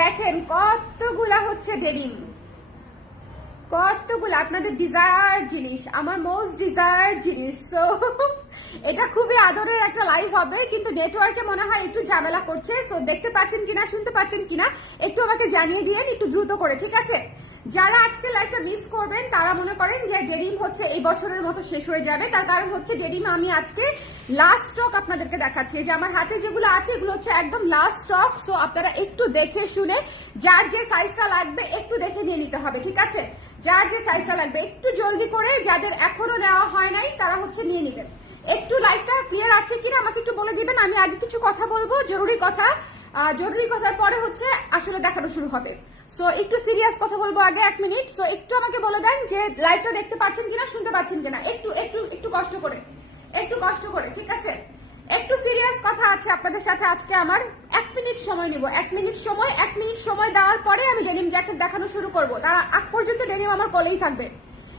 দেখেন কতগুলা হচ্ছে ডেনিম, কতগুলো আপনাদের ডিজায়ার জিনিস, আমার মোস্ট ডিজায়ার জিনিস। সো এটা খুবই আদরের একটা লাইভ হবে, কিন্তু নেটওয়ার্কে মনে হয় একটু ঝামেলা করছে। সো দেখতে পাচ্ছেন কিনা, শুনতে পাচ্ছেন কিনা একটু আমাকে জানিয়ে দিয়েন, একটু দ্রুত করে, ঠিক আছে? যারা আজকে লাইভটা মিস করবেন তারা মনে করেন যে ডেনিম হচ্ছে এই বছরের মতো শেষ হয়ে যাবে, তার কারণ হচ্ছে ডেনিম আমি আজকে লাস্ট স্টক আপনাদেরকে দেখাচ্ছি। যে আমার হাতে যেগুলো আছে এগুলো হচ্ছে একদম লাস্ট স্টক। সো আপনারা একটু দেখে শুনে যার যে সাইজটা লাগবে একটু দেখে নিয়ে নিতে হবে, ঠিক আছে? যার যে সাইজটা লাগবে একটু জলদি করে, যাদের এখনো নেওয়া হয় নাই তারা হচ্ছে নিয়ে নেবেন। একটু লাইভটা ক্লিয়ার আছে কিনা আমাকে একটু বলে দিবেন। আমি আগে কিছু কথা বলবো, জরুরি কথা, জরুরি কথার পরে হচ্ছে আসলে দেখানো শুরু হবে। সো একটু সিরিয়াস কথা বলবো আগে 1 মিনিট। সো একটু আমাকে বলে দেন যে লাইভটা দেখতে পাচ্ছেন কিনা, শুনতে পাচ্ছেন কিনা, একটু একটু একটু কষ্ট করে, একটু কষ্ট করে, ঠিক আছে? একটু সিরিয়াস কথা আছে আপনাদের সাথে আজকে আমার। 1 মিনিট সময় নিব, 1 মিনিট সময়, 1 মিনিট সময় দেওয়ার পরে আমি ডেনিম জ্যাকেট দেখানো শুরু করব। তারা আগ পর্যন্ত ডেনিম আমার কোলেই থাকবে,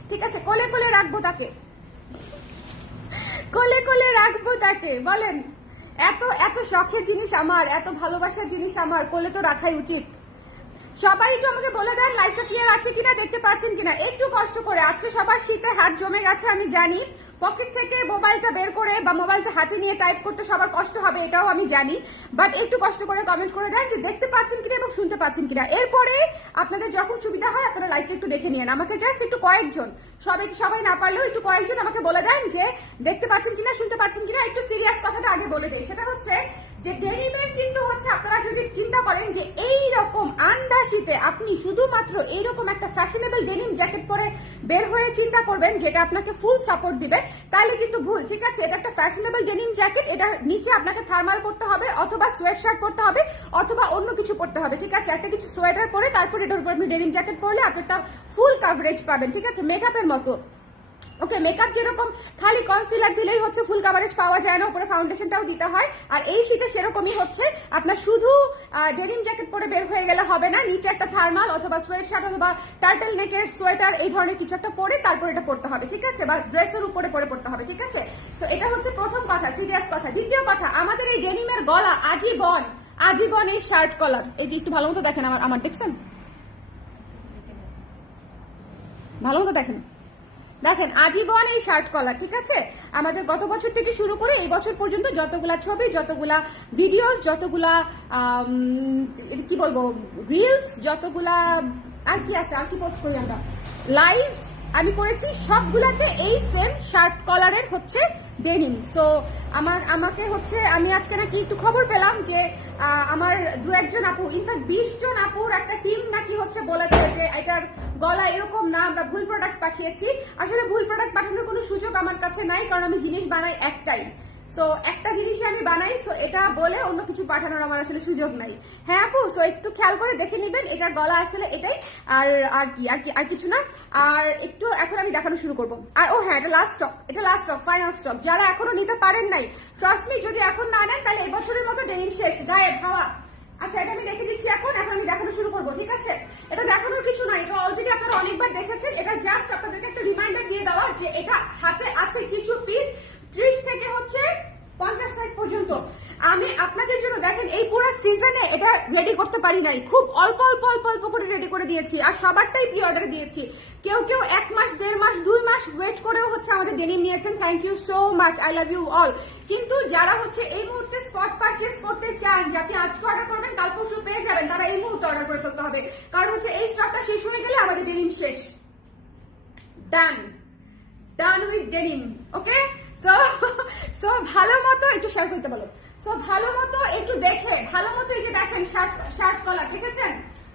ঠিক আছে? কোলে কোলে রাখবো তাকে, কোলে কোলে রাখবো তাকে। বলেন, এত এত শখের জিনিস আমার, এত ভালোবাসার জিনিস আমার, কোলে তো রাখাই উচিত। সবাই একটু আমাকে বলে দেন লাইভটা ক্লিয়ার আছে কিনা, দেখতে পাচ্ছেন কিনা, একটু কষ্ট করে। আজকে সবার শীতে হাত জমে গেছে আমি জানি, পকেট থেকে মোবাইলটা বের করে বা মোবাইলটা হাতে নিয়ে টাইপ করতে সবার কষ্ট হবে, এটাও আমি জানি। বাট একটু কষ্ট করে কমেন্ট করে দেন যে দেখতে পাচ্ছেন কিনা এবং শুনতে পাচ্ছেন কিনা। এরপরে আপনাদের যখন সুবিধা হয় আপনারা লাইভটা একটু দেখে নিন। আমাকে জাস্ট একটু কয়েকজন, সবাই না পারলেও একটু কয়েকজন আমাকে বলে দেন যে দেখতে পাচ্ছেন কিনা, শুনতে পাচ্ছেন কিনা। একটু সিরিয়াস কথাটা আগে বলে দেয়, সেটা হচ্ছে যে ডেনিমের কিন্তু হচ্ছে আপনারা যদি চিন্তা করেন যে এই রকম আন্ডা শীতে আপনি শুধুমাত্র এইরকম একটা ফ্যাশনেবল ডেনিম জ্যাকেট পরে বের হয়ে চিন্তা করবেন যেটা আপনাকে ফুল সাপোর্ট দিবে, তাহলে কিন্তু ভুল, ঠিক আছে? এটা একটা ফ্যাশনেবল ডেনিম জ্যাকেট, এটা নিচে আপনাকে থার্মাল পরতে হবে অথবা সোয়েট শার্ট পরতে হবে অথবা অন্য কিছু পরতে হবে, ঠিক আছে? একটা কিছু সোয়েটার পরে তারপরে এটার উপর আপনি ডেনিম জ্যাকেট পরলে আপনি একটা ফুল কাভারেজ পাবেন, ঠিক আছে? মেকআপের মতো। ওকে, মেকআপ যেরকম খালি কনসিলার দিলেই হচ্ছে ফুল কাভারেজ পাওয়া যায় না, উপরে ফাউন্ডেশনটাও দিতে হয়, আর এই শীতে সেরকমই হচ্ছে। আপনার শুধু ডেনিম জ্যাকেট পরে বের হয়ে গেলে হবে না, নিচে একটা থার্মাল অথবা সোয়েট শার্ট অথবা টার্টেল নেকের সোয়েটার এই ধরনের কিছু একটা পরে তারপর এটা পড়তে হবে, ঠিক আছে? বা ড্রেসের উপরে পরে পড়তে হবে, ঠিক আছে? তো এটা হচ্ছে প্রথম কথা, সিরিয়াস কথা। দ্বিতীয় কথা, আমাদের এই ডেনিমের গলা আজীবন, আজীবন এই শার্ট কলার, এই যে একটু ভালো মতো দেখেন, আমার দেখছেন, ভালো মতো দেখেন, দেখেন আজীবন এই শার্ট কলার, ঠিক আছে? আমাদের গত বছর থেকে শুরু করে এই বছর পর্যন্ত যতগুলা ছবি, যতগুলা ভিডিওস, যতগুলা কি বলবো রিলস, যতগুলা আর কি আছে, আর কি পোস্ট করি আমরা, লাইভস আমি করেছি, সবগুলাতে এই সেম শার্ট কলারের হচ্ছে ডেনিম। সো আমাকে হচ্ছে, আমি আজকে নাকি একটু খবর পেলাম যে আমার 2-1 আপু, ইনফ্যাক্ট 20 জন আপুর একটা টিম নাকি হচ্ছে বলেছে যে এটার গলা এরকম না, আমরা ভুল প্রোডাক্ট পাঠিয়েছি। আসলে ভুল প্রোডাক্ট পাঠানোর কোনো সুযোগ আমার কাছে নাই, কারণ আমি জিনিস বানাই একটাই। সো একটা জিনিসই আমি বানাই, সো এটা বলে অন্য কিছু পাঠানোর আমার আসলে সুযোগ নাই। হ্যাঁ আপু, সো একটু খেয়াল করে দেখে নেবেন, এটার গলা আসলে এটাই, আর কিছু না। আর একটু এখন আমি দেখানো শুরু করবো। আর ও হ্যাঁ, এটা লাস্ট স্টক, এটা লাস্ট স্টক, ফাইনাল স্টক। যারা এখনো নিতে পারেন নাই, ট্রাস্ট মি, যদি এখন না নেন তাহলে এই বছরের মতো ডেনিম শেষ, গায়েব হাওয়া। আচ্ছা, এটা আমি দেখে দিচ্ছি এখন আমি দেখানো শুরু করবো, ঠিক আছে? এটা দেখানোর কিছু নাই, এটা অলরেডি আপনারা অনেকবার দেখেছেন। এটা জাস্ট আপনাদেরকে একটা রিমাইন্ডার দিয়ে দেওয়া যে এটা হাতে আছে কিছু পিস, 30 থেকে হচ্ছে 50 সাইজ পর্যন্ত। আমি আপনাদের জন্য দেখেন এই পুরো সিজনে এটা রেডি করতে পারি নাই, খুব অল্প অল্প অল্প অল্প করে রেডি করে দিয়েছি, আর সবারটাই প্রি অর্ডার দিয়েছি। কেউ 1 মাস, 1.5 মাস, 2 মাস ওয়েট করেও হচ্ছে আমাদের ডেনিম নিয়েছেন। Thank you so much, I love you all. কিন্তু যারা হচ্ছে এই মুহূর্তে স্পট পারচেস করতে চান, যে আপনি আজকে অর্ডার করবেন কাল পরশু পেয়ে যাবেন, তারা এই মুহূর্তে অর্ডার করে ফেলতে হবে, কারণ হচ্ছে এই স্টকটা শেষ হয়ে গেলে আমাদের ডেনিম শেষ। Done, done with denim. Okay, so ভালো মতো একটু শেয়ার করতে বলো। সো ভালো মতো একটু দেখে, ভালো মতো এই যে দেখেন শার্ট কলার, ঠিক আছে?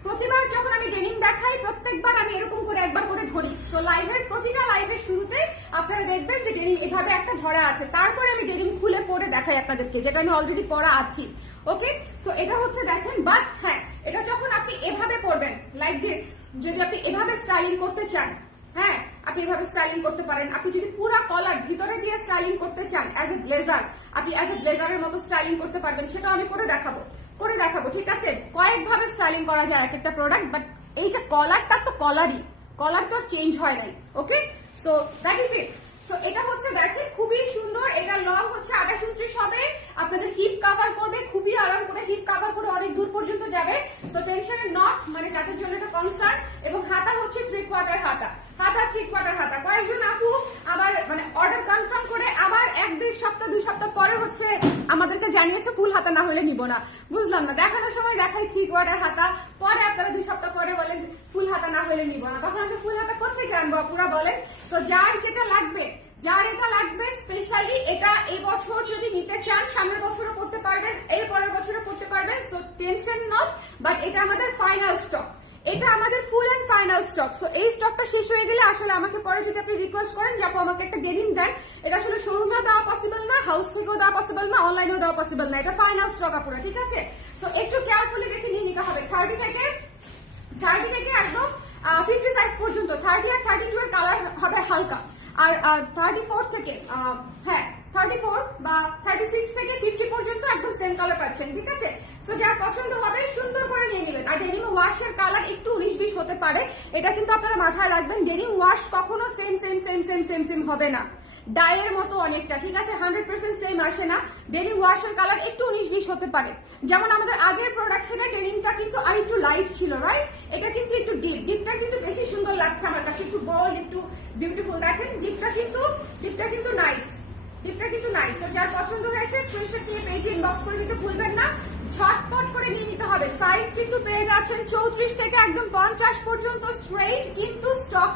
প্রতিবার যখন আমি ডেনিম দেখাই প্রত্যেকবার আমি এরকম করে একবার করে ধরি। সো লাইভের প্রতিটা লাইভের শুরুতে আপনারা দেখবেন যে ডেনিম এভাবে একটা ধরা আছে, তারপরে আমি ডেনিম খুলে পরে দেখাই আপনাদেরকে, যেটা আমি অলরেডি পরা আছি। ওকে, সো এটা হচ্ছে দেখেন। বাট হ্যাঁ, এটা যখন আপনি এভাবে পরবেন লাইক দিস, যদি আপনি এভাবে স্টাইলিং করতে চান, হ্যাঁ আপনি এভাবে স্টাইলিং করতে পারেন। আপনি যদি পুরো কলার ভিতরে দিয়ে স্টাইলিং করতে চান অ্যাজ এ ব্লেজার, আপনি অ্যাজ এ ব্লেজারের মতো স্টাইলিং করতে পারবেন, সেটাও আমি করে দেখাবো, ঠিক আছে? কয়েকভাবে স্টাইলিং করা যায় এক একটা প্রোডাক্ট, বাট এই যে কলারটা তো কলারই, কলার তো চেঞ্জ হয় নাই। Okay, so that is it. So এটা হচ্ছে দেখেন খুবই সুন্দর, এটা লং হচ্ছে 28-29 হবে, আপনাদের হিপ কভার করবে, খুবই আরাম করে হিপ কভার করে অনেক দূর পর্যন্ত যাবে। সো টেনশন টেনশনের নট, মানে যাদের জন্য এটা কনসার্ন। এবং হাতা হচ্ছে 3/4 হাতা, হাতা 3/4 হাতা। কয়েকজন আপু আবার মানে অর্ডার কনফার্ম করে আবার 1-1.5 সপ্তাহ 2 সপ্তাহ পরে হচ্ছে আমাদেরকে জানিয়েছে ফুল হাতা না হলে নিব না। বুঝলাম না, দেখানোর সময় দেখাই 3/4 হাতা, পরে আপনারা 2 সপ্তাহ পরে বলেন ফুল হাতা না হলে নিব না। তখন আমরা ফুল হাতা কোথেকে আনবো আপুরা বলেন? তো যার যেটা লাগবে, যার এটা লাগবে স্পেশালি, এটা এই বছর যদি নিতে চান সামনের বছরও করতে পারবেন, এর পরের বছরও করতে পারবেন। সো টেনশন নট, বাট এটা আমাদের ফাইনাল স্টক, এটা আমাদের ফুল এন্ড ফাইনাল স্টক। সো এই স্টকটা শেষ হয়ে গেলে আসলে আমাকে পরে যদি আপনি রিকোয়েস্ট করেন যে আপু আমাকে একটা ডেনিম দেন, এটা আসলে শোরুমেও দেওয়া পসিবল না, হাউস থেকেও দেওয়া পসিবল না, অনলাইনেও দেওয়া পসিবল না। এটা ফাইনাল স্টক আপুরা, ঠিক আছে? সো একটু কেয়ারফুলি দেখে নিয়ে নিতে হবে। 30 থেকে একদম 50 সাইজ পর্যন্ত, 30 আর 32 এর কালার হবে হালকা, আর 34 থেকে হ্যাঁ 34 বা 36 থেকে 50 পর্যন্ত একদম সেম কালার পাচ্ছেন, ঠিক আছে? সো যার পছন্দ হবে সুন্দর করে নিয়ে নেবেন। আর ডেনিম ওয়াশের কালার একটু 19-20 হতে পারে, এটা কিন্তু আপনারা মাথায় রাখবেন। ডেনিম ওয়াশ কখনো সেম হবে না, ডাইয়ের মতো অনেকটা, ঠিক আছে? 100% সেম আসে না। ডেনিম ওয়াশের কালার একটু 19-20 হতে পারে। যেমন আমাদের আগের প্রোডাকশনে ডেনিমটা কিন্তু আর একটু লাইট ছিল, রাইট? এটা কিন্তু একটু ডিপটা কিন্তু বেশি সুন্দর লাগছে আমার কাছে, একটু বোল্ড, একটু বিউটিফুল। দেখেন ডিপটা কিন্তু নাইস, ডিপটা কিন্তু নাইস। তো যার পছন্দ হয়েছে স্ক্রিনশট নিয়ে পেজে ইনবক্স করে দিতে ভুলবেন না, ঝটপট করে নিয়ে নিতে হবে। সাইজ কিন্তু পেয়ে যাচ্ছেন 34 থেকে একদম 50 পর্যন্ত স্ট্রেইট, কিন্তু স্টক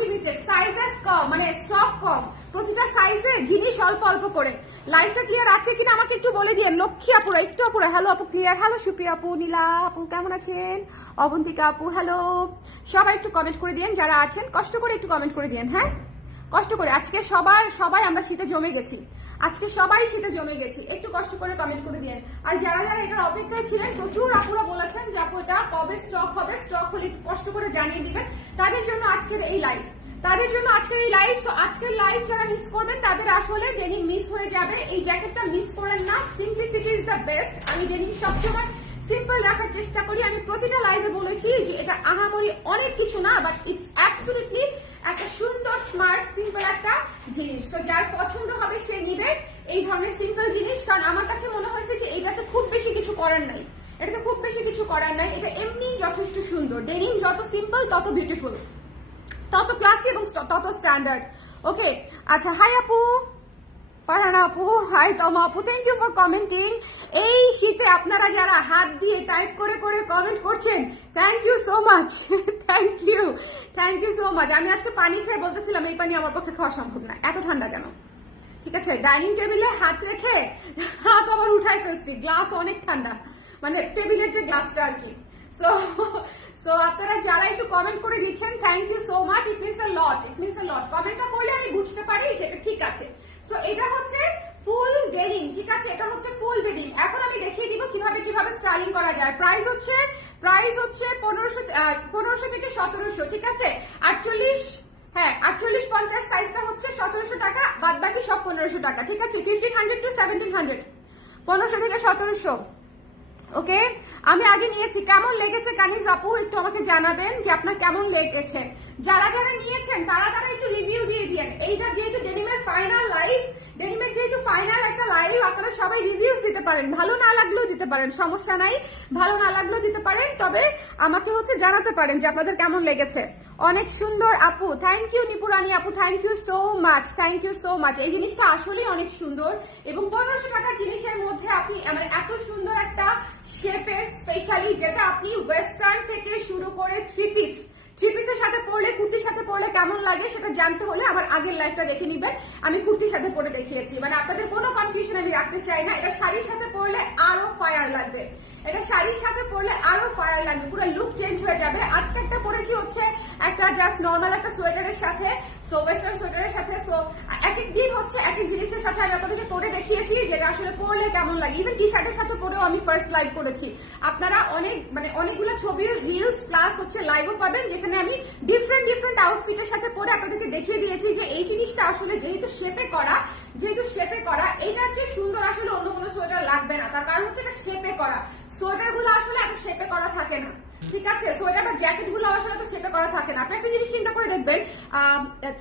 লিমিটেড, সাইজেস কম, মানে স্টক কম, প্রতিটা সাইজে জিনিস অল্প অল্প করে। লাইভটা ক্লিয়ার আছে কিনা আমাকে একটু বলে দিয়ে। লক্ষ্মী আপুরা, একটু আপুরা হ্যালো আপু ক্লিয়ার, হ্যালো সুপ্রিয়া আপু, নীলা আপু কেমন আছেন, অবন্তিকা আপু হ্যালো, সবাই একটু কমেন্ট করে দিন, যারা আছেন কষ্ট করে একটু কমেন্ট করে দিন, হ্যাঁ কষ্ট করে। আজকে সবাই আমরা শীতে জমে গেছি, একটু কষ্ট করে কমেন্ট করে দিন। আর যারা এটার অপেক্ষায় ছিলেন, প্রচুর আপুরা বলেছেন যে আপু এটা কবে স্টক হবে, স্টক হলে কষ্ট করে জানিয়ে দিবেন। তাদের জন্য আজকের এই লাইভ, সো আজকের লাইভ যারা মিস করবেন তাদের আসলে ডেনিম মিস হয়ে যাবে। এই জ্যাকেটটা মিস করেন না, সিম্পলিসিটি ইজ দ্য বেস্ট। আমি ডেনিম সবসময় সিম্পল রাখার চেষ্টা করি। আমি প্রতিটা লাইভে বলেছি যে এটা আহামরি অনেক কিছু না, বাট ইটস অ্যাবসলিউটলি একটা সুন্দর স্মার্ট সিম্পল একটা জিনিস। তো যার পছন্দ হবে সে নিবে এই ধরনের সিম্পল জিনিস, কারণ আমার কাছে মনে হয়েছে যে এটাতে খুব বেশি কিছু করার নাই, এটা এমনি যথেষ্ট সুন্দর। ডেনিম যত সিম্পল তত বিউটিফুল, তত ক্লাসি এবং তত স্ট্যান্ডার্ড। ওকে আচ্ছা, হাই আপু ফারহানা আপু, হাই তমা আপু, থ্যাংক ইউ ফর কমেন্টিং। এই শীতে আপনারা যারা হাত দিয়ে টাইপ করে কমেন্ট করছেন, thank you so much, thank you so much. আমি আজকে পানি খেয়ে বলতেছিলাম এই পানি আমার পক্ষে খাওয়া সম্ভব না, এত ঠান্ডা কেন, ঠিক আছে? ডাইনিং টেবিলে হাত রেখে হাত আবার উঠাই ফেলছি, গ্লাস অনেক ঠান্ডা, মানে টেবিলের যে গ্লাসটা আর কি। সো আপনারা যারা একটু কমেন্ট করে দিচ্ছেন, thank you so much, it means a lot. কমেন্টটা করলে আমি বুঝতে পারি যে এটা ঠিক আছে। সো এটা হচ্ছে ফুল ডেনিম, ঠিক আছে? এটা হচ্ছে ফুল ডেনিম। এখন আমি দেখিয়ে দিব কিভাবে স্টাইলিং করা যায়। প্রাইস হচ্ছে 1500 থেকে 1700, ঠিক আছে? 48-50 সাইজটা হচ্ছে 1700 টাকা, বাদ বাকি সব 1500 টাকা, ঠিক আছে? 1500 to 1700, 1500 থেকে 1700। ওকে, আমি আগে নিয়েছি, কেমন লেগেছে কানিজ আপু একটু আমাকে জানাবেন যে আপনার কেমন লেগেছে। যারা নিয়েছেন তারা একটু রিভিউ দিয়ে দিয়েন। এইটা যেহেতু ডেনিমের ফাইনাল লাইভ, ডেনিমের যেহেতু ফাইনাল একটা লাইভ, আপনারা সবাই রিভিউজ দিতে পারেন, ভালো না লাগলেও দিতে পারেন, সমস্যা নাই, ভালো না লাগলেও দিতে পারেন, তবে আমাকে হচ্ছে জানাতে পারেন যে আপনাদের কেমন লেগেছে। অনেক সুন্দর আপু, থ্যাংক ইউ নিপুরানি আপু, থ্যাংক ইউ সো মাচ। এই জিনিসটা আসলেই অনেক সুন্দর, এবং 1500 টাকার জিনিসের মধ্যে আপনি মানে এত সুন্দর একটা শেপের, স্পেশালি যেটা আপনি ওয়েস্টার্ন থেকে শুরু করে থ্রি পিসের সাথে পরলে, কুর্তির সাথে পরলে কেমন লাগে সেটা জানতে হলে আমার আগের লাইভটা দেখে নিবেন। আমি কুর্তির সাথে পরে দেখিয়েছি, মানে আপনাদের কোনো কনফিউশন আমি রাখতে চাই না। এটা শাড়ির সাথে পরলে আরো ফায়ার লাগবে, পুরো লুক চেঞ্জ হয়ে যাবে। আজকে একটা পরেছি হচ্ছে একটা জাস্ট নর্মাল একটা সোয়েটারের সাথে, সো ওয়েস্টার্ন সোয়েটারের সাথে। সো এক এক দিন হচ্ছে এক এক জিনিসের সাথে আমি আপনাদেরকে পরে দেখিয়েছি যেটা আসলে পরলে কেমন লাগে। ইভেন টি শার্টের সাথে পরেও আমি ফার্স্ট লাইভ করেছি। আপনারা অনেকগুলো ছবি, রিলস প্লাস হচ্ছে লাইভও পাবেন, যেখানে আমি ডিফারেন্ট আউটফিটের সাথে পরে আপনাদেরকে দেখিয়ে দিয়েছি যে এই জিনিসটা আসলে যেহেতু শেপে করা, এটার চেয়ে সুন্দর আসলে অন্য কোনো সোয়েটার লাগবে না। তার কারণ হচ্ছে এটা শেপে করা। সোয়েটার গুলো আসলে এত শেপে করা থাকে না, ঠিক আছে? সোয়েটার বা জ্যাকেট গুলো আসলে তো শেপে করা থাকে না। আপনি একটা জিনিস চিন্তা করে দেখবেন,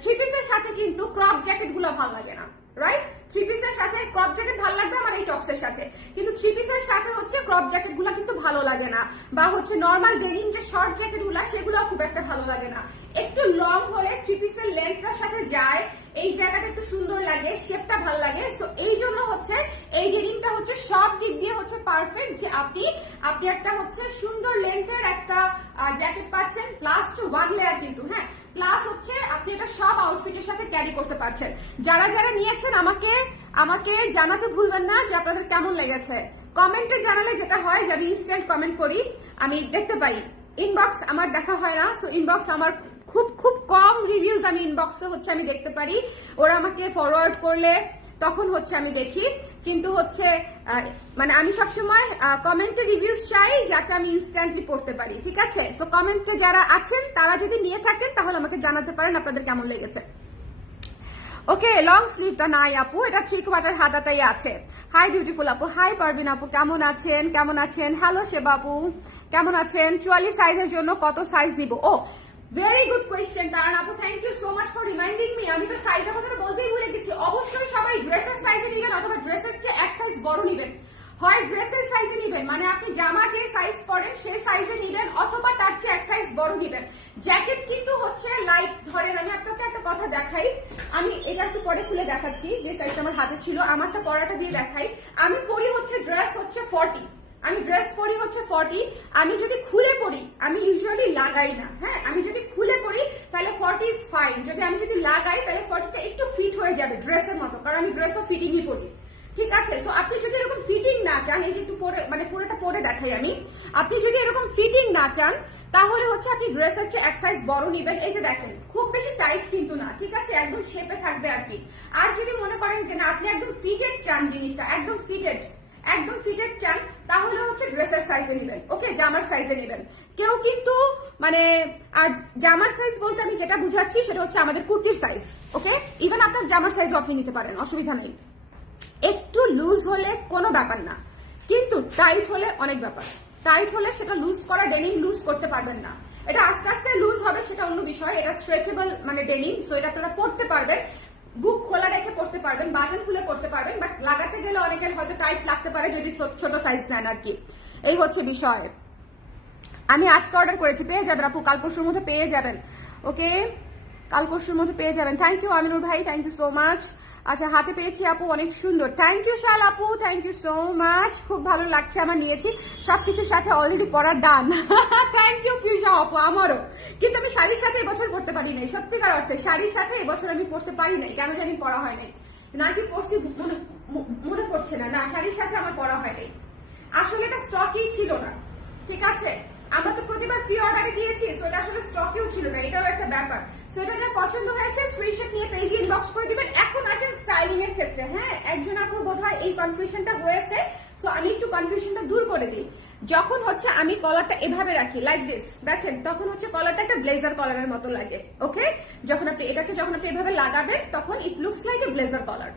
থ্রি পিসের সাথে কিন্তু ক্রপ জ্যাকেট গুলো ভালো লাগে না, রাইট? থ্রি পিসের সাথে ক্রপ জ্যাকেট ভালো লাগবে আমার এই টপসের সাথে, কিন্তু থ্রি পিসের সাথে হচ্ছে ক্রপ জ্যাকেট গুলা কিন্তু ভালো লাগে না, বা হচ্ছে নর্মাল ডেনিম যে শর্ট জ্যাকেট গুলা সেগুলো খুব একটা ভালো লাগে না। একটু লং হলে থ্রি পিসের লেন্থটার সাথে যায়, এই জায়গাটা একটু সুন্দর লাগে, শেপটা ভালো লাগে। তো এই জন্য হচ্ছে এই ডেনিমটা হচ্ছে সব দিক দিয়ে হচ্ছে পারফেক্ট, যে আপনি একটা হচ্ছে সুন্দর লেন্থের একটা জ্যাকেট পাচ্ছেন, প্লাস টু ওয়ান লেয়ার কিন্তু, হ্যাঁ, প্লাস হচ্ছে আপনি এটা সব আউটফিটের সাথে ক্যারি করতে পারছেন। যারা যারা নিয়েছেন আমাকে জানাতে ভুলবেন না যে আপনাদের কেমন লেগেছে। কমেন্টে জানালে যেটা হয় যে আমি ইনস্ট্যান্ট কমেন্ট করি, আমি দেখতে পাই, ইনবক্স আমার দেখা হয় না। সো ইনবক্স আমার খুব কম রিভিউজ আমি ইনবক্সে হচ্ছে আমি দেখতে পারি, ওরা আমাকে ফরওয়ার্ড করলে তখন হচ্ছে আমি দেখি, কিন্তু হচ্ছে মানে আমি সবসময় কমেন্টে রিভিউজ চাই যাতে আমি ইনস্ট্যান্টলি পড়তে পারি, ঠিক আছে? সো কমেন্টে যারা আছেন তারা যদি নিয়ে থাকেন তাহলে আমাকে জানাতে পারেন আপনাদের কেমন লেগেছে। ওকে, লং স্লিভটা নাই আপু, এটা 3/4 হাতাটাই আছে। হাই বিউটিফুল আপু, হাই পারভিন আপু, কেমন আছেন? হ্যালো সেবা আপু, কেমন আছেন? 44 সাইজের জন্য কত সাইজ দিব? Oh very good question Taran আপু, thank you so much for reminding me. আমি তো সাইজের কথা বলতেই ভুলে গেছি। অবশ্যই সবাই ড্রেসের সাইজে নেবেন অথবা ড্রেসের চেয়ে এক সাইজ বড় নেবেন। হয় ড্রেসের সাইজে নেবেন, মানে আপনি জামা যে সাইজ পরেন সেই সাইজে নেবেন, অথবা তার চেয়ে এক সাইজ বড় নেবেন। জ্যাকেট কিন্তু হচ্ছে লাইক ধরেন, আমি আপনাকে একটা কথা দেখাই, আমি এটা একটু পরে খুলে দেখাচ্ছি যে সাইজটা আমার হাতে ছিল, আমারটা পরাটা দিয়ে দেখাই। আমি পরি হচ্ছে ড্রেস হচ্ছে 40, আমি ড্রেস পরি হচ্ছে 40। আমি যদি খুলে পরি, আমি ইউজুয়ালি লাগাই না, হ্যাঁ, আমি যদি খুলে পরি তাহলে 40 ইজ ফাইন। যদি আমি লাগাই তাহলে 40টা একটু ফিট হয়ে যাবে ড্রেসের মতো, কারণ আমি ড্রেসও ফিটিংই পরি, ঠিক আছে? তো আপনি যদি এরকম ফিটিং না চান, এই যে একটু পরে মানে পুরোটা পরে দেখাই আমি, আপনি যদি এরকম ফিটিং না চান তাহলে হচ্ছে আপনি ড্রেসের চেয়ে এক সাইজ বড় নেবেন। এই যে দেখেন, খুব বেশি টাইট কিন্তু না, ঠিক আছে, একদম শেপে থাকবে আর কি। আর যদি মনে করেন যে না আপনি একদম ফিটেড চান, জিনিসটা একদম ফিটেড চান, তাহলে হচ্ছে ড্রেসের সাইজে নেবেন, ওকে, জামার সাইজে নেবেন। কেউ কিন্তু মানে, আর জামার সাইজ বলতে আমি যেটা বুঝাচ্ছি সেটা হচ্ছে আমাদের কুর্তির সাইজ, ওকে, ইভেন আপনার জামার সাইজও আপনি নিতে পারেন, অসুবিধা নেই। একটু লুজ হলে কোনো ব্যাপার না, কিন্তু টাইট হলে অনেক ব্যাপার। টাইট হলে সেটা লুজ করা ডেনিম লুজ করতে পারবেন না, এটা আস্তে আস্তে লুজ হবে, সেটা অন্য বিষয়। এটা স্ট্রেচেবল মানে ডেনিম, সো এটা আপনারা পরতে পারবেন, বুক খোলা রেখে পড়তে পারবেন, বাটন খুলে পড়তে পারবেন, বাট লাগাতে গেলে অনেকের হয়তো টাইট লাগতে পারে যদি ছোট সাইজ নেন আর কি, এই হচ্ছে বিষয়। আমি আজকে অর্ডার করেছি, পেয়ে যাবেন আপু, কাল পরশুর মধ্যে পেয়ে যাবেন, ওকে, কাল পরশুর মধ্যে পেয়ে যাবেন। থ্যাংক ইউ আমিনুর ভাই, থ্যাংক ইউ সো মাচ। আচ্ছা, হাতে পেয়েছি আপু, অনেক সুন্দর, থ্যাংক ইউ শাল আপু, থ্যাংক ইউ সো মাচ, খুব ভালো লাগছে আমার, নিয়েছি সবকিছুর সাথে অলরেডি পরার ডান। থ্যাংক ইউ পিউষা আপু, আমারও, কিন্তু আমি শাড়ির সাথে এবছর পড়তে পারি নাই, সত্যিকার অর্থে শাড়ির সাথে এবছর আমি পড়তে পারি নাই, কেন জানি পড়া হয় নাই, নাকি পড়ছি মনে পড়ছে না, শাড়ির সাথে আমার পড়া হয় নাই, আসলে এটা স্টকই ছিল না, ঠিক আছে? আমরা তো প্রতিবার প্রি অর্ডারে দিয়েছি, সো এটা আসলে স্টকেও ছিল না, এটাও একটা ব্যাপার। সো এটা যা পছন্দ হয়েছে স্ক্রিনশট নিয়ে পেজে ইনবক্স করে দিবেন। এখন আসেন স্টাইলিং এর ক্ষেত্রে, হ্যাঁ, একজন আপুর বোধহয় এই কনফিউশনটা হয়েছে, সো আমি একটু কনফিউশনটা দূর করে দিই। যখন হচ্ছে আমি কলারটা এভাবে রাখি লাইক দিস, দেখেন, তখন হচ্ছে কলারটা একটা ব্লেজার কলারের মতো লাগে, ওকে? যখন আপনি এভাবে লাগাবেন তখন it looks like a blazer collar,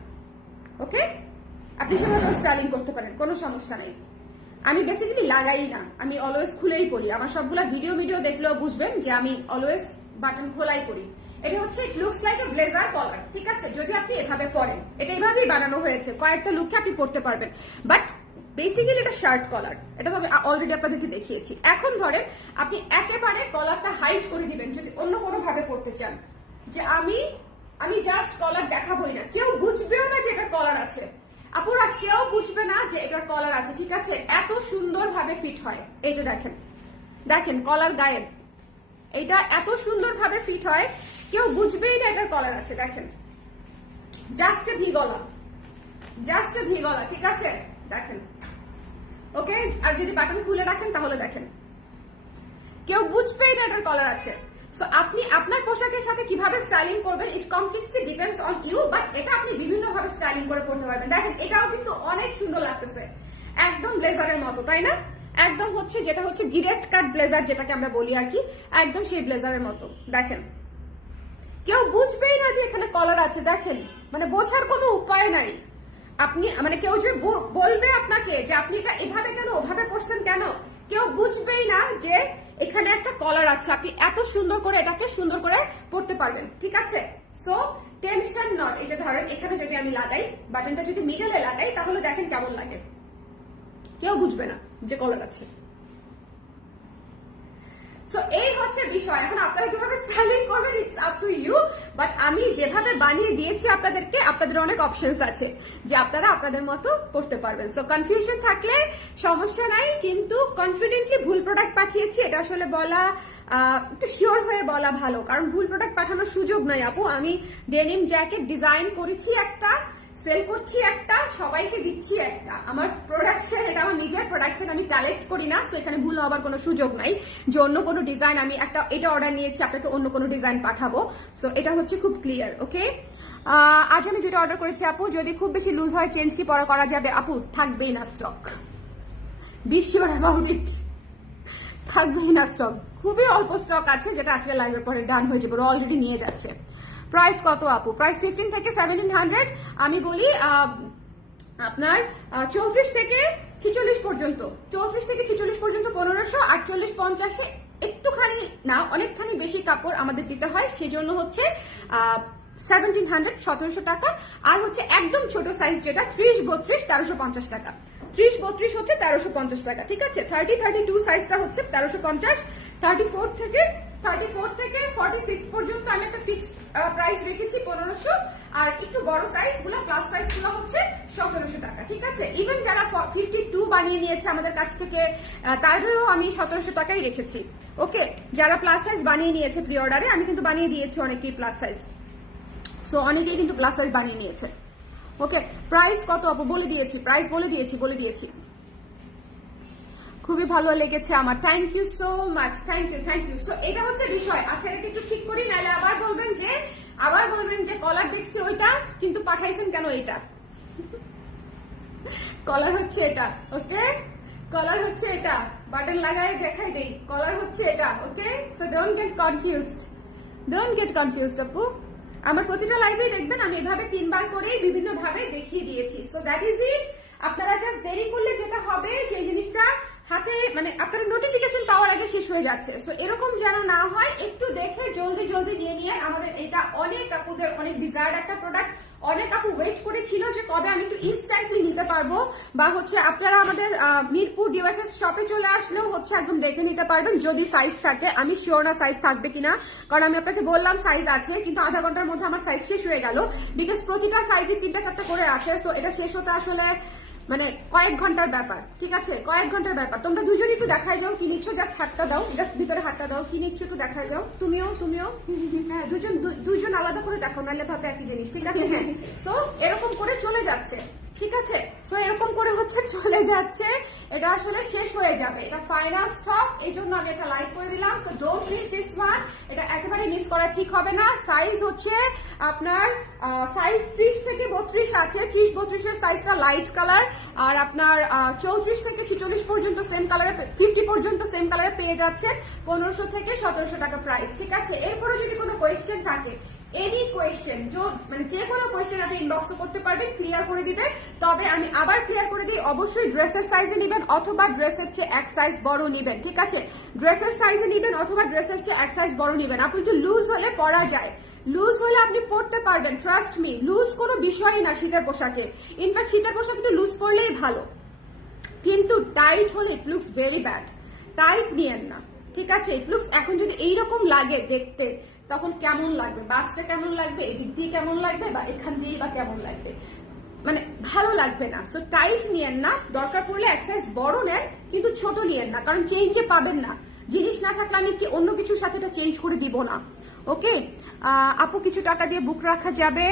okay? আপনি সেভাবে স্টাইলিং করতে পারেন, কোনো সমস্যা নেই। আমি বেসিক্যালি লাগাই না, আমি অলওয়েজ খুলেই পড়ি, আমার সবগুলা ভিডিও দেখলেও বুঝবেন যে আমি অলওয়েজ বাটন খোলাই পড়ি। এটা হচ্ছে it looks like a blazer collar, ঠিক আছে? যদি আপনি এভাবে পরেন, এটা এভাবেই বানানো হয়েছে, কয়েকটা লুকে আপনি পড়তে পারবেন, বাট বেসিক্যালি এটা শার্ট কলার, এটা তো আমি অলরেডি আপনাদেরকে দেখিয়েছি। এখন ধরেন আপনি একেবারে কলারটা হাইড করে দিবেন, যদি অন্য কোনো ভাবে পড়তে চান, যে আমি জাস্ট কলার দেখাবোই না, কেউ বুঝবেও না যে এটা কলার আছে, আপুরা কেউ বুঝবে না যে এটার কলার আছে, ঠিক আছে? এত সুন্দর ভাবে ফিট হয়, এই যে দেখেন কলার গায়ে, এইটা এত সুন্দর ভাবে ফিট হয়, কেউ বুঝবেই না এটার কলার আছে। দেখেন, জাস্ট এ ভি গলা, ঠিক আছে? দেখেন, ওকে? আর যদি বাটন খুলে রাখেন তাহলে দেখেন, কেউ বুঝবেই না এটার কলার আছে। সো আপনি আপনার পোশাকের সাথে কিভাবে স্টাইলিং করবেন, it completely depends on you, but এটা আপনি বিভিন্ন ভাবে স্টাইলিং করে পড়তে পারবেন। দেখেন, এটাও কিন্তু অনেক সুন্দর লাগতেছে, একদম ব্লেজারের মতো, তাই না? একদম হচ্ছে যেটা হচ্ছে ডিরেক্ট কাট ব্লেজার যেটাকে আমরা বলি আর কি, একদম সেই ব্লেজারের মতো। দেখেন, কেউ বুঝবেই না যে এখানে কলার আছে, দেখেন, মানে বোঝার কোনো উপায় নাই। আপনি মানে কেউ যে বলবে আপনাকে যে আপনি এটা এভাবে কেন ওভাবে পড়ছেন কেন, কেউ বুঝবেই না যে এখানে একটা কলার আছে, আপনি এত সুন্দর করে এটাকে সুন্দর করে পড়তে পারবেন, ঠিক আছে? So tension not. এই যে ধরেন এখানে যদি আমি লাগাই, বাটনটা যদি মিডলে লাগাই, তাহলে দেখেন কেমন লাগে, কেউ বুঝবে না যে কলার আছে। সো এই হচ্ছে বিষয়। এখন আপনারা কিভাবে স্টাইলিং করবেন it's up to you, but আমি যেভাবে বানিয়ে দিয়েছি আপনাদেরকে, আপনাদের অনেক অপশনস আছে যে আপনারা আপনাদের মতো করতে পারবেন। সো কনফিউশন থাকলে সমস্যা নাই, কিন্তু কনফিডেন্টলি ভুল প্রোডাক্ট পাঠিয়েছি এটা আসলে বলা একটু শিওর হয়ে বলা ভালো, কারণ ভুল প্রোডাক্ট পাঠানোর সুযোগ নাই আপু। আমি ডেনিম জ্যাকেট ডিজাইন করেছি একটা, সেল করছি একটা, সবাইকে দিচ্ছি একটা। আমার প্রোডাকশন, এটা আমার নিজের প্রোডাকশন, আমি কালেক্ট করি না। তো এখানে ভুল হবার কোনো সুযোগ নাই যে অন্য কোনো ডিজাইন আমি একটা এটা অর্ডার নিয়েছি আপনাকে অন্য কোনো ডিজাইন পাঠাবো। সো এটা হচ্ছে খুব ক্লিয়ার। ওকে, আজ আমি যেটা অর্ডার করেছি আপু, যদি খুব বেশি লুজ হয় চেঞ্জ কি পরে করা যাবে? আপু থাকবেই না stock, be sure about it, থাকবেই না স্টক। খুবই অল্প স্টক আছে যেটা আজকে লাইভের পরে ডান হয়ে যাবে, অলরেডি নিয়ে যাচ্ছে। প্রাইস কত আপু? প্রাইস 15 থেকে 1700। আমি বলি আপনার 34 থেকে 46 পর্যন্ত, 34 থেকে 46 পর্যন্ত 1500, 48 50 একটুখানি না অনেকখানি বেশি কাপড় আমাদের দিতে হয়, সেজন্য হচ্ছে 1700 1700 টাকা। আর হচ্ছে একদম ছোট সাইজ যেটা 30 32 1350 টাকা, 30 32 হচ্ছে 1350 টাকা, ঠিক আছে। 30 32 সাইজটা হচ্ছে 1350, 34 থেকে 46 পর্যন্ত আমি একটা ফিক্সড প্রাইস রেখেছি 1500, আর একটু বড় সাইজ গুলো প্লাস সাইজ গুলো হচ্ছে 1700 টাকা, ঠিক আছে। ইভেন যারা 52 বানিয়ে নিয়েছে আমাদের কাছ থেকে তাদেরও আমি 1700 টাকাই রেখেছি। ওকে, যারা প্লাস সাইজ বানিয়ে নিয়েছে প্রি অর্ডারে, আমি কিন্তু বানিয়ে দিয়েছি অনেকেই প্লাস সাইজ, সো অনেকেই কিন্তু প্লাস সাইজ বানিয়ে নিয়েছে। ওকে, প্রাইস কত আপু? বলে দিয়েছি, প্রাইস বলে দিয়েছি। খুবই ভালো লেগেছে আমার, thank you so much, thank you. So এটা হচ্ছে বিষয়। আচ্ছা, এটা একটু ঠিক করি, নাহলে আবার বলবেন যে কলার দেখছি ওইটা কিন্তু পাঠাইছেন কেন এটা। কলার হচ্ছে এটা, ওকে, কলার হচ্ছে এটা, বাটন লাগাই দেখাই দেই, কলার হচ্ছে এটা। ওকে, সো ডোন্ট গেট কনফিউজড আপু। আমার প্রতিটা লাইভে দেখবেন আমি এভাবে 3 বার করেই বিভিন্ন ভাবে দেখিয়ে দিয়েছি। সো দ্যাট ইজ ইট। আপনারা জাস্ট দেরি করলে যেটা হবে যে জিনিসটা হাতে মানে আপনার নোটিফিকেশন পাওয়ার আগে শেষ হয়ে যাচ্ছে। সো এরকম যেন না হয়, একটু দেখে জলদি নিয়ে আমাদের এটা অনেক আপুদের অনেক ডিজায়ার্ড একটা প্রোডাক্ট। অনেক আপু ওয়েট করেছিল যে কবে আমি একটু ইনস্ট্যান্টলি নিতে পারবো, বা হচ্ছে আপনারা আমাদের মিরপুর ডিভাইসেস শপে চলে আসলেও হচ্ছে একদম দেখে নিতে পারবেন যদি সাইজ থাকে। আমি শিওর না সাইজ থাকবে কিনা, কারণ আমি আপনাকে বললাম সাইজ আছে, কিন্তু আধা ঘন্টার মধ্যে আমার সাইজ শেষ হয়ে গেল, বিকজ প্রতিটা সাইজে 3টা 4টা করে আছে। সো এটা শেষ হতে আসলে মানে কয়েক ঘন্টার ব্যাপার, ঠিক আছে, কয়েক ঘন্টার ব্যাপার। তোমরা দুজন একটু দেখাই যাও কি নিচ্ছ, জাস্ট হাতটা দাও, জাস্ট ভিতরে হাতটা দাও, কি নিচ্ছ একটু দেখাই যাও। তুমিও হ্যাঁ, দুজন আলাদা করে দেখো, নাহলে ভাবে একই জিনিস, ঠিক আছে। হ্যাঁ, সো এরকম করে চলে যাচ্ছে, ঠিক আছে। সো এরকম করে হচ্ছে চলে যাচ্ছে, এটা আসলে শেষ হয়ে যাবে, এটা ফাইনাল স্টক, এই জন্য আমি একটা লাইভ করে দিলাম। So don't miss this one, এটা একেবারে মিস করা ঠিক হবে না। সাইজ হচ্ছে আপনার সাইজ 30 থেকে 32 আছে, 30 32 এর সাইজটা লাইট কালার, আর আপনার 34 থেকে 46 পর্যন্ত সেম কালারে, 50 পর্যন্ত সেম কালারে পেয়ে যাচ্ছে 1500 থেকে 1700 টাকা প্রাইস, ঠিক আছে। এরপরে যদি কোনো কোয়েশ্চেন থাকে, এনি কোয়েশ্চেন, মানে যে কোনো কোয়েশ্চেন আপনি ইনবক্সও করতে পারবেন, ক্লিয়ার করে দিবে। তবে আমি আবার ক্লিয়ার করে দিই, অবশ্যই ড্রেসের সাইজে নেবেন অথবা ড্রেসের চেয়ে এক সাইজ বড় নেবেন, ঠিক আছে। ড্রেসের সাইজে নেবেন অথবা ড্রেসের চেয়ে এক সাইজ বড় নেবেন। আপনি একটু লুজ হলে পরা যায়, লুজ হলে আপনি পরতে পারবেন, ট্রাস্ট মি, লুজ কোনো বিষয়ই না শীতের পোশাকে। ইনফ্যাক্ট শীতের পোশাক একটু লুজ পরলেই ভালো, কিন্তু টাইট হলে it looks very bad. Tight নিয়েন না, ঠিক আছে। ইট লুকস এখন যদি এইরকম লাগে দেখতে, তখন কেমন লাগবে, বাসটা কেমন লাগবে, এদিক দিয়ে কেমন লাগবে, বা এখান দিয়ে বা কেমন লাগবে, মানে ভালো লাগবে না। সো টাইট নিয়েন না, দরকার পড়লে এক সাইজ বড় নেন, কিন্তু ছোট নিয়েন না, কারণ চেঞ্জে পাবেন না। জিনিস না থাকলে আমি কি অন্য কিছুর সাথে এটা চেঞ্জ করে দিব না। ওকে আপু, কিছু টাকা দিয়ে বুক রাখা যাবে?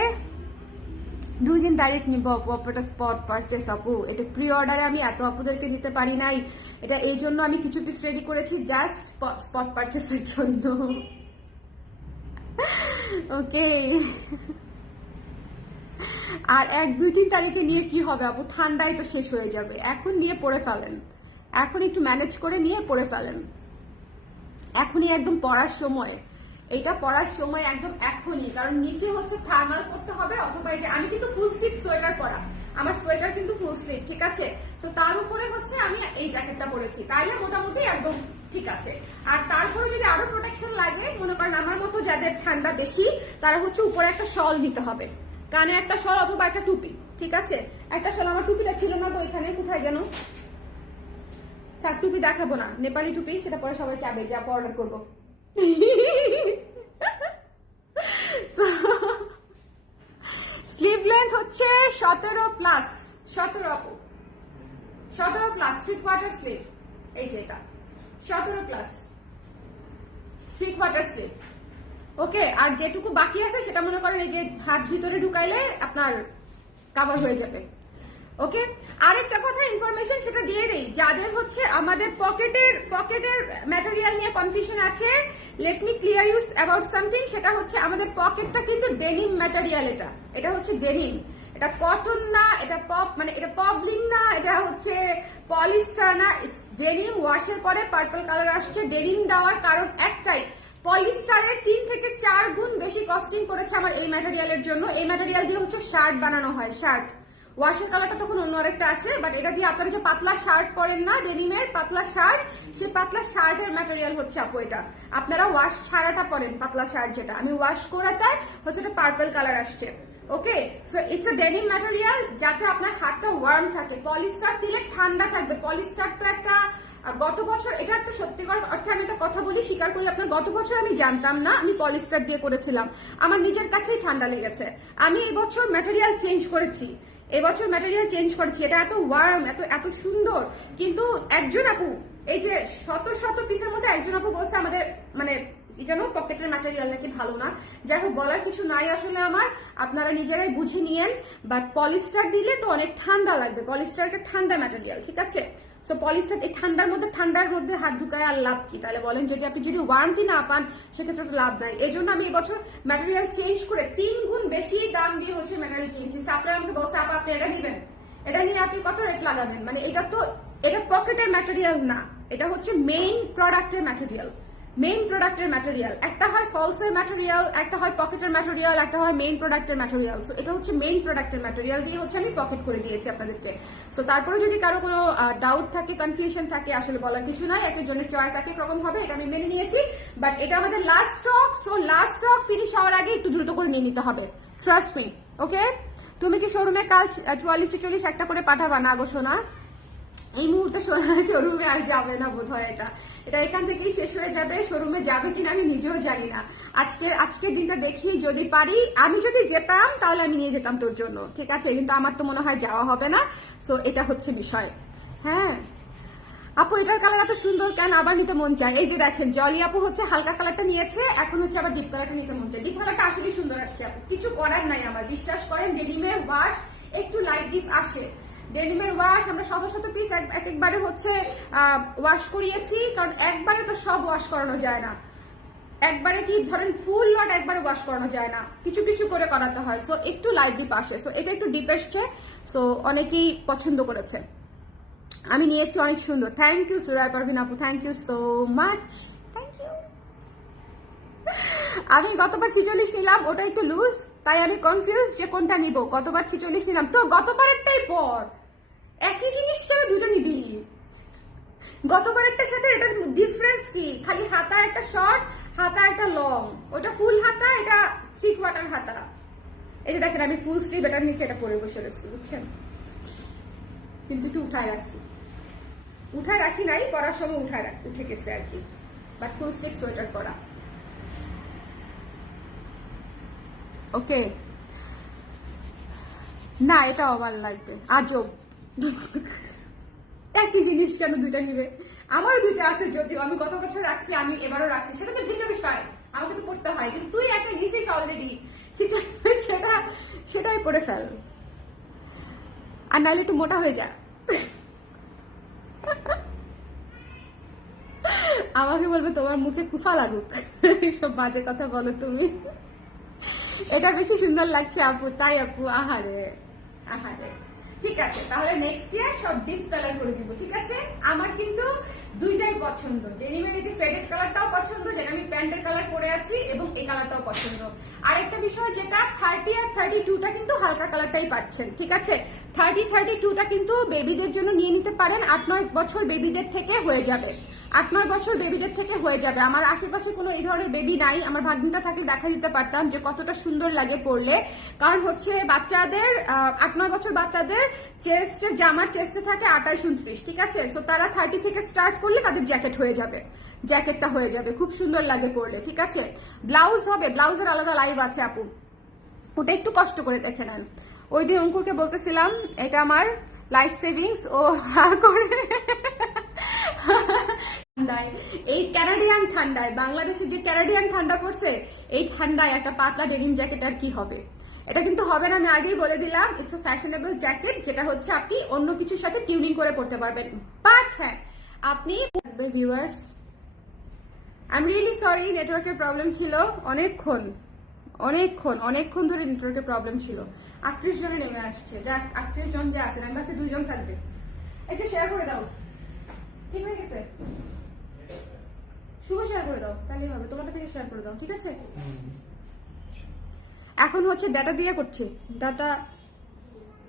2 দিন ডাইরেক্ট নিবো আপু, এটা স্পট পারচেস আপু, এটা প্রি অর্ডারে আমি এত আপুদেরকে দিতে পারি নাই, এটা এই জন্য আমি কিছু পিস রেডি করেছি জাস্ট স্পট পারচেসের জন্য। ওকে, আর 1 2 3 তারিখে নিয়ে কি হবে আপু, ঠান্ডায় তো শেষ হয়ে যাবে। এখন নিয়ে পরে ফেলেন, এখন একটু ম্যানেজ করে নিয়ে পরে ফেলেন, এখনই একদম পড়ার সময়, এটা পড়ার সময় একদম এখনই, কারণ নিচে হচ্ছে থার্মাল করতে হবে, অথবা এই যে আমি কিন্তু ফুল স্লিভ সোয়েটার পরা, আমার সোয়েটার কিন্তু ফুল স্লিভ, ঠিক আছে। তো তার উপরে হচ্ছে আমি এই জ্যাকেটটা পরেছি, তাইলে মোটামুটি একদম ঠিক আছে। আর তারপরে যদি আরো প্রোটেকশন লাগে, মনে করেন আমার মতো যাদের ঠান্ডা বেশি, তারা হচ্ছে উপরে একটা শল দিতে হবে, কানে একটা শল অথবা একটা টুপি, ঠিক আছে। একটা শল, আমার টুপিটা ছিল না তো এখানে, কোথায় যেন, তার টুপি দেখাবো না, নেপালি টুপি, সেটা পরে সবাই চাবে যে আপু অর্ডার করবো। স্লিভ লেন্থ হচ্ছে 17+, 17 আপু, 17+, 3/4 স্লিভ, এই যে এটা 17+, 3/4 স্লিভ। ওকে, আর যেটুকু বাকি আছে সেটা মনে করেন এই যে হাত ভিতরে ঢুকাইলে আপনার কভার হয়ে যাবে। ওকে, আরেকটা কথা ইনফরমেশন সেটা দিয়ে দেই, যাদের হচ্ছে আমাদের পকেটের ম্যাটেরিয়াল নিয়ে কনফিউশন আছে, let me clear you about something. সেটা হচ্ছে আমাদের পকেটটা কিন্তু ডেনিম ম্যাটেরিয়াল, এটা হচ্ছে ডেনিম, এটা কটন না, এটা এটা পপলিং না, এটা হচ্ছে পলিস্টার না, ইটস ডেনিম। ওয়াশের পরে পার্পল কালার আসছে। ডেনিম দেওয়ার কারণ একটাই, পলিস্টারের 3 থেকে 4 গুণ বেশি কস্টিং করেছে আমার এই ম্যাটেরিয়ালের জন্য। এই ম্যাটেরিয়াল দিয়ে হচ্ছে শার্ট বানানো হয়, শার্ট। ওয়াশের কালারটা তখন অন্য আরেকটা আসে, বাট এটা দিয়ে আপনারা যে পাতলা শার্ট পরেন না, ডেনিমের পাতলা শার্ট, সেই পাতলা শার্টের ম্যাটেরিয়াল হচ্ছে আপু এটা। আপনারা ওয়াশ ছাড়াটা পরেন পাতলা শার্ট, যেটা আমি ওয়াশ করাটাই হচ্ছে এটা পার্পল কালার আসছে। Okay, so it's a denim material, যাতে আপনার হাতটা ওয়ার্ম থাকে। পলিস্টার দিলে ঠান্ডা থাকবে। পলিস্টার তো একটা গত বছর, এটা একটা সত্যিকার অর্থে আমি একটা কথা বলি, স্বীকার করি আপনার, গত বছর আমি জানতাম না, আমি পলিস্টার দিয়ে করেছিলাম, আমার নিজের কাছেই ঠান্ডা লেগেছে। আমি এবছর ম্যাটেরিয়াল চেঞ্জ করেছি, এটা এত ওয়ার্ম, এত সুন্দর। কিন্তু একজন আপু, এই যে শত শত পিসের মধ্যে একজন আপু বলছে আমাদের মানে যেন পকেটের ম্যাটেরিয়াল নাকি ভালো না। যাই হোক, বলার কিছু নাই আসলে আমার, আপনারা নিজেরাই বুঝে নিয়েন। বাট পলিস্টার দিলে তো অনেক ঠান্ডা লাগবে, পলিস্টার একটা ঠান্ডা ম্যাটেরিয়াল, ঠিক আছে। সো পলিস্টার এই ঠান্ডার মধ্যে হাত ঢুকায় আর লাভ কি? তাহলে বলেন, আপনি যদি ওয়ারেন্টি না পান সেক্ষেত্রে লাভ নাই। এই জন্য আমি এবছর ম্যাটেরিয়াল চেঞ্জ করে 3 গুণ বেশি দাম দিয়ে হচ্ছে ম্যাটেরিয়াল কিনেছি। আপনারা আমাকে বলছে আপনি এটা নেবেন, এটা নিয়ে আপনি কত রেট লাগাবেন? মানে এটা পকেটের ম্যাটেরিয়াল না, এটা হচ্ছে মেইন প্রোডাক্টের ম্যাটেরিয়াল। একটা হয় ফলসের ম্যাটেরিয়াল, একটা হয় পকেটের ম্যাটেরিয়াল, একটা হয় মেইন প্রোডাক্টের ম্যাটেরিয়াল। সো এটা হচ্ছে মেইন প্রোডাক্টের ম্যাটেরিয়াল দিয়ে হচ্ছে আমি পকেট করে দিয়েছি আপনাদেরকে। সো তারপরে যদি কারো কোনো ডাউট থাকে, কনফিউশন থাকে, আসলে বলার কিছু নাই, এক একজনের চয়েস এক এক রকম হবে, এটা আমি মেনে নিয়েছি। বাট এটা আমাদের last stock, so last stock finish হওয়ার আগে একটু দ্রুত করে নিয়ে নিতে হবে, ট্রাস্ট মি। ওকে, তুমি কি শোরুমে কাল 44-44 একটা করে পাঠাবা? না গো সোনা, এই মুহূর্তে শোরুমে আর যাবে না বোধ হয়, এটা এখান থেকেই শেষ হয়ে যাবে। শোরুমে যাবে কিনা আমি নিজেও জানি না। আজকের দিনটা দেখি, যদি পারি, আমি যদি যেতাম তাহলে আমি নিয়ে যেতাম তোর জন্য, ঠিক আছে, কিন্তু আমার তো মনে হয় যাওয়া হবে না। সো এটা হচ্ছে বিষয়। হ্যাঁ আপু, এটার কালার এত সুন্দর কেন আবার নিতে মন চায়? এই যে দেখেন, জলি আপু হচ্ছে হালকা কালারটা নিয়েছে, এখন হচ্ছে আবার ডিপ কালারটা নিতে মন চায়। ডিপ কালারটা আসলে সুন্দর আসছে আপু, কিছু করার নাই আমার, বিশ্বাস করেন। ডেনিমের ওয়াশ একটু লাইট ডিপ আসে, ডেনিমের ওয়াশ আমরা শত শত পিস একবারে হচ্ছে ওয়াশ করিয়েছি, কারণ একবারে তো সব ওয়াশ করানো যায় না, একবারে কি ধরেন ফুল লট একবারে ওয়াশ করানো যায় না, কিছু কিছু করে করাতে হয়। সো একটু লাইট ডিপ আসে, সো এটা একটু ডিপ এসছে, সো অনেকেই পছন্দ করেছে। আমি নিয়েছি, অনেক সুন্দর। থ্যাংক ইউ সুরাই পারভিন আপু, thank you so much, thank you. আমি গতবার 46 নিলাম, ওটা একটু লুজ, তাই আমি কনফিউজ যে কোনটা নিব। গতবার 46 নিলাম, তো গতবারেরটাই পর, একই জিনিস কেন দুটো নিবি? গতবারেরটার সাথে এটার ডিফারেন্স কি? খালি হাতা একটা শর্ট, হাতা একটা লং, ওটা ফুল হাতা, এটা 3/4 হাতা। এই যে দেখেন, আমি ফুল স্লিভ এটার নিচে এটা পরে বসে রয়েছি, বুঝছেন, কিন্তু একটু উঠায় রাখি নাই, পরার সময় উঠে গেছে আর কি, বাট ফুল স্লিভ সোয়েটার পরা। ওকে, না এটা আমার লাগবে, আজব। একই জিনিস কেন দুইটা নিবে? আমারও দুইটা আছে, যদিও আমি গত বছর রাখছি, আমি এবারও রাখছি, সেটা তো ভিন্ন বিষয়, আমাকে তো পড়তে হয়। কিন্তু তুই একটা নিছিস অলরেডি, সেটাই পরে ফেল, আর নাহলে একটু মোটা হয়ে যা। আমাকে বলবে তোমার মুখে কুফা লাগুক, এইসব বাজে কথা বলো তুমি। এটা বেশি সুন্দর লাগছে আপু, তাই আপু। আহারে, ঠিক আছে, তাহলে নেক্সট ইয়ার সব ডিপ কালার করে দিব, ঠিক আছে। আমার কিন্তু দুইটাই পছন্দ। ডেনিমের এই যে ফেডেড কালারটাও পছন্দ, যেটা আমি প্যান্টের কালার পরে আছি, এবং এই কালারটাও পছন্দ। আরেকটা বিষয় যেটা 30 আর 32টা কিন্তু হালকা কালারটাই পাচ্ছেন, ঠিক আছে? 32টা কিন্তু বেবিদের জন্য নিয়ে নিতে পারেন। 8-9 বছর বেবিদের থেকে হয়ে যাবে, 8-9 বছর বেবিদের থেকে হয়ে যাবে। আমার আশেপাশে কোনো এই ধরনের বেবি নাই, আমার ভাগ্নিটা থাকলে দেখা দিতে পারতাম যে কতটা সুন্দর লাগে পরলে। কারণ হচ্ছে বাচ্চাদের 8-9 বছর বাচ্চাদের চেস্টের জামার চেস্টে থাকে 28-29, ঠিক আছে? সো তারা 30 থেকে স্টার্ট করলে তাদের জ্যাকেট হয়ে যাবে, জ্যাকেটটা হয়ে যাবে, খুব সুন্দর লাগে পরলে, ঠিক আছে? ব্লাউজ হবে, ব্লাউজের আলাদা লাইভ আছে আপু, ওটা একটু কষ্ট করে দেখে নেন। ওই যে অঙ্কুরকে বলতেছিলাম এটা আমার লাইফ সেভিংস, ও হা করে ঠান্ডায়, এই ক্যানাডিয়ান ঠান্ডায়, বাংলাদেশে যে ক্যানাডিয়ান ঠান্ডা পড়ছে, এই ঠান্ডায় একটা পাতলা ডেনিম জ্যাকেট আর কি হবে? এটা কিন্তু হবে না, আমি আগেই বলে দিলাম। ইটস আ ফ্যাশনেবল জ্যাকেট, যেটা হচ্ছে আপনি অন্য কিছুর সাথে টিউনিং করে পড়তে পারবেন। বাট হ্যাঁ, আপনি viewers, I am really sorry, নেটওয়ার্কের প্রবলেম ছিল অনেকক্ষণ অনেকক্ষণ ধরে নেটওয়ার্কের প্রবলেম ছিল। 38 জনে নেমে আসছে, যাক 38 জন যে আছেন, আমি ভাবছি 2 জন থাকবে। একটু শেয়ার করে দাও, ঠিক হয়ে গেছে? শুভ শেয়ার করে দাও, তাহলেই হবে। তোমার থেকে শেয়ার করে দাও, ঠিক আছে? এখন হচ্ছে ডাটা দিয়ে করছি, ডাটা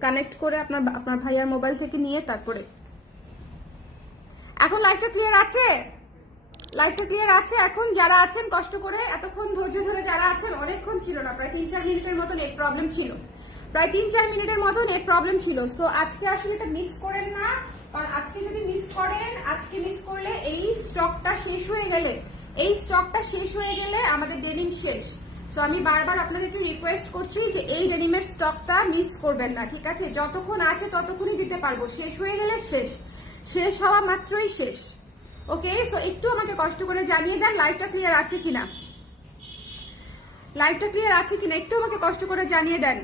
কানেক্ট করে আপনার ভাইয়ার মোবাইল থেকে নিয়ে তারপরে। এখন লাইভটা ক্লিয়ার আছে? লাইভটা ক্লিয়ার আছে এখন? যারা আছেন কষ্ট করে এতক্ষণ ধৈর্য ধরে যারা আছেন, অনেকক্ষণ ছিল না, প্রায় 3-4 মিনিটের মতো নেট প্রবলেম ছিল, প্রায় 3-4 মিনিটের মতো নেট প্রবলেম ছিল। সো আজকে আসলে এটা মিস করেন না, কারণ আজকে যদি মিস করেন, আজকে মিস করলে এই স্টকটা শেষ হয়ে গেলে আমাদের ডেনিম শেষ। সো আমি বারবার আপনাদেরকে রিকোয়েস্ট করছি যে এই ডেনিমের স্টকটা মিস করবেন না, ঠিক আছে? যতক্ষণ আছে ততক্ষণই দিতে পারবো, শেষ হয়ে গেলে শেষ হওয়া মাত্রই শেষ। ওকে, সো একটু আমাকে কষ্ট করে জানিয়ে দেন লাইভটা ক্লিয়ার আছে কিনা, একটু আমাকে কষ্ট করে জানিয়ে দেন।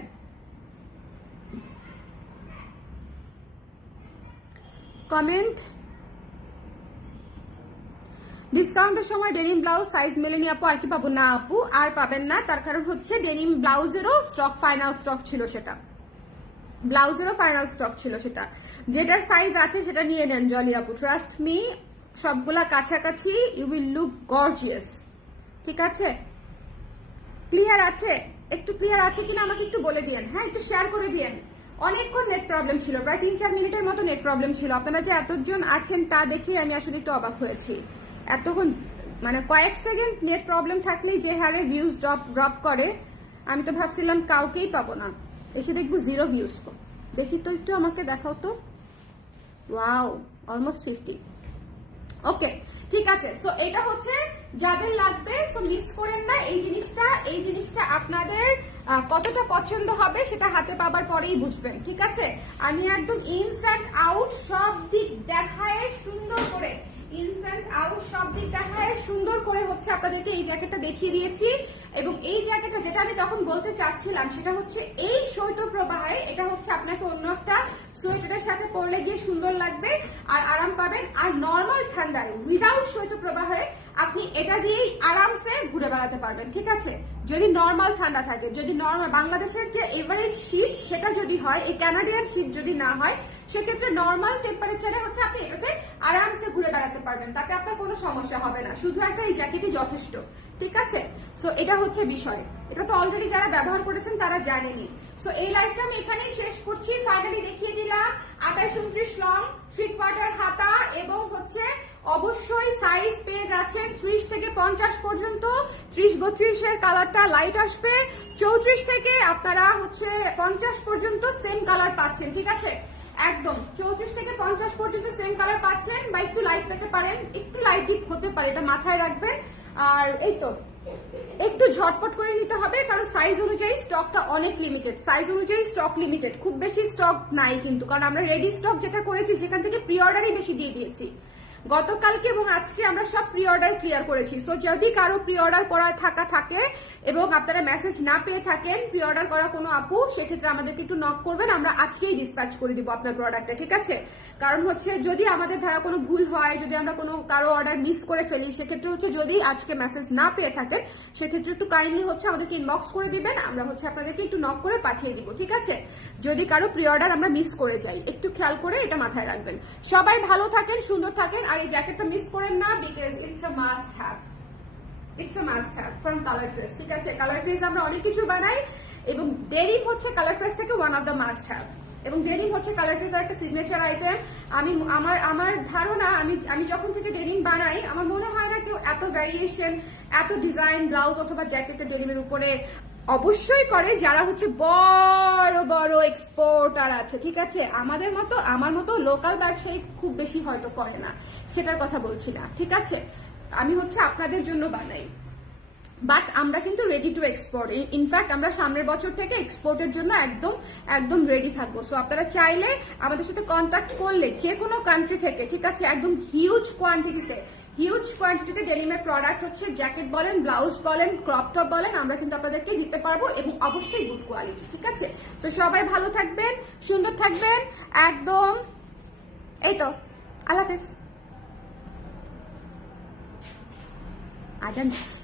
কমেন্ট। ডিসকাউন্টের সময় ডেনিম ব্লাউজ সাইজ মেলেনি আপু, আর কি পাবো? না আপু, আর পাবেন না। তার কারণ হচ্ছে ডেনিম ব্লাউজেরও ফাইনাল স্টক ছিল সেটা, যেটার সাইজ আছে সেটা নিয়ে নেন জলি আপু, ট্রাস্ট মি। সবগুলা কাছাকাছি, ইউ উইল লুক গর্জিয়াস, ঠিক আছে? ক্লিয়ার আছে? একটু ক্লিয়ার আছে কিনা আমাকে একটু বলে দিয়েন, হ্যাঁ একটু শেয়ার করে দিয়েন। অনেকক্ষণ নেট প্রবলেম ছিল, প্রায় 3-4 মিনিটের মতো নেট প্রবলেম ছিল। আপনারা যে এতজন আছেন তা দেখে আমি আসলে একটু অবাক হয়েছি। এতক্ষণ মানে কয়েক সেকেন্ড নেট প্রবলেম থাকলেই যে হারে ভিউজ ড্রপ করে, আমি তো ভাবছিলাম কাউকেই পাবো না, এসে দেখবো 0 ভিউজ। দেখি তো একটু আমাকে দেখাও তো। Wow, almost 50। ওকে, ঠিক আছে। সো এটা হচ্ছে যাদের লাগবে, সো মিস করেন না এই জিনিসটা আপনাদের কতটা পছন্দ হবে সেটা হাতে পাবার পরেই বুঝবেন, ঠিক আছে? আমি একদম ইনস অ্যান্ড আউট সব দিক দেখায় সুন্দর করে হচ্ছে আপনাদেরকে এই জ্যাকেটটা দেখিয়ে দিয়েছি। এবং এই জ্যাকেটটা যেটা আমি তখন বলতে চাচ্ছিলাম সেটা হচ্ছে এই শৈত্যপ্রবাহে এটা হচ্ছে আপনাকে অন্য একটা সোয়েটারের সাথে পরলে গিয়ে সুন্দর লাগবে আর আরাম পাবেন। আর নর্মাল ঠান্ডায় উইদাউট শৈত্যপ্রবাহে আপনি এটা দিয়েই আরামসে ঘুরে বেড়াতে পারবেন, ঠিক আছে? যদি নর্মাল ঠান্ডা থাকে, যদি নর্মাল বাংলাদেশের যে এভারেজ শীত সেটা যদি হয়, এই কানাডিয়ান শীত যদি না হয়, সেক্ষেত্রে নর্মাল টেম্পারেচারে হচ্ছে আপনি এটাতে আরামসে ঘুরে বেড়াতে পারবেন, তাতে আপনার কোনো সমস্যা হবে না। শুধু একটা এই জ্যাকেটই যথেষ্ট, ঠিক আছে? সো এটা হচ্ছে বিষয়, এটা তো অলরেডি যারা ব্যবহার করেছেন তারা জানেনি। সো এই লাইভটা আমি এখানেই শেষ করছি। ফাইনালি দেখিয়ে দিলাম 28-29 লং, 3/4 হাতা, এবং হচ্ছে অবশ্যই সাইজ পেয়ে যাচ্ছেন 30 থেকে 50 পর্যন্ত। 30-32 এর কালারটা লাইট আসবে, 34 থেকে আপনারা হচ্ছে 50 পর্যন্ত সেম কালার পাচ্ছেন, ঠিক আছে? একদম 34 থেকে 50 পর্যন্ত সেম কালার পাচ্ছেন, বা একটু লাইট পেতে পারেন, একটু লাইট ডিপ হতে পারে, এটা মাথায় রাখবেন। আর এই তো একটু ঝটপট করে নিতে হবে, কারণ সাইজ অনুযায়ী স্টকটা অনেক লিমিটেড, খুব বেশি স্টক নাই কিন্তু, কারণ আমরা রেডি স্টক যেটা করেছি সেখান থেকে প্রি অর্ডারই বেশি দিয়ে দিয়েছি। গতকালকে এবং আজকে আমরা সব প্রি অর্ডার ক্লিয়ার করেছি। সো যদি কারো প্রি অর্ডার করা থাকে এবং আপনারা মেসেজ না পেয়ে থাকেন প্রি অর্ডার করা কোনো আপু, সেক্ষেত্রে আমাদেরকে একটু নক করবেন, আমরা আজকেই ডিসপ্যাচ করে দিব আপনার প্রোডাক্টটা, ঠিক আছে? কারণ হচ্ছে যদি আমাদের ধারা কোনো ভুল হয়, যদি আমরা কোনো কারো অর্ডার মিস করে ফেলি, সেক্ষেত্রে হচ্ছে যদি আজকে মেসেজ না পেয়ে থাকেন সেক্ষেত্রে একটু কাইন্ডলি হচ্ছে আমাদেরকে ইনবক্স করে দিবেন, আমরা হচ্ছে আপনাদেরকে একটু নক করে পাঠিয়ে দিব, ঠিক আছে? যদি কারো প্রি অর্ডার আমরা মিস করে যাই, একটু খেয়াল করে এটা মাথায় রাখবেন। সবাই ভালো থাকেন, সুন্দর থাকেন। আর এই জ্যাকেটটা মিস করেন না, because it's a must have, it's a must have from colour dress. ঠিক আছে, কালার ড্রেস আমরা অনেক কিছু বানাই এবং ডেনিম হচ্ছে কালার ড্রেস থেকে one of the must have, এবং ডেনিম হচ্ছে কালার ড্রেসের একটা সিগনেচার আইটেম। আমি আমার ধারণা, আমি যখন থেকে ডেনিম বানাই আমার মনে হয় না কেউ এত ভ্যারিয়েশন, এত ডিজাইন ব্লাউজ অথবা জ্যাকেটের ডেনিমের উপরে অবশ্যই করে যারা হচ্ছে বড় বড় এক্সপোর্টার আছে। ঠিক আছে, আমার মতো লোকাল ব্যবসায়ী খুব বেশি হয়তো করে না, সেটার কথা বলছি না। ঠিক আছে, আমি হচ্ছে আপনাদের জন্য বানাই, বাট আমরা কিন্তু রেডি টু এক্সপোর্ট। ইনফ্যাক্ট আমরা সামনের বছর থেকে এক্সপোর্টের জন্য একদম একদম রেডি থাকবো। সো আপনারা চাইলে আমাদের সাথে কন্ট্যাক্ট করলে যে কোনো কান্ট্রি থেকে, ঠিক আছে, একদম হিউজ কোয়ান্টিটিতে ডেনিমের প্রোডাক্ট হচ্ছে জ্যাকেট বলেন, ব্লাউজ বলেন, ক্রপ টপ বলেন, আমরা কিন্তু আপনাদেরকে দিতে পারবো, এবং অবশ্যই গুড কোয়ালিটি। ঠিক আছে, তো সবাই ভালো থাকবেন, সুন্দর থাকবেন একদম। এই তো, আল্লাহ হাফেজ। আজান দিচ্ছে।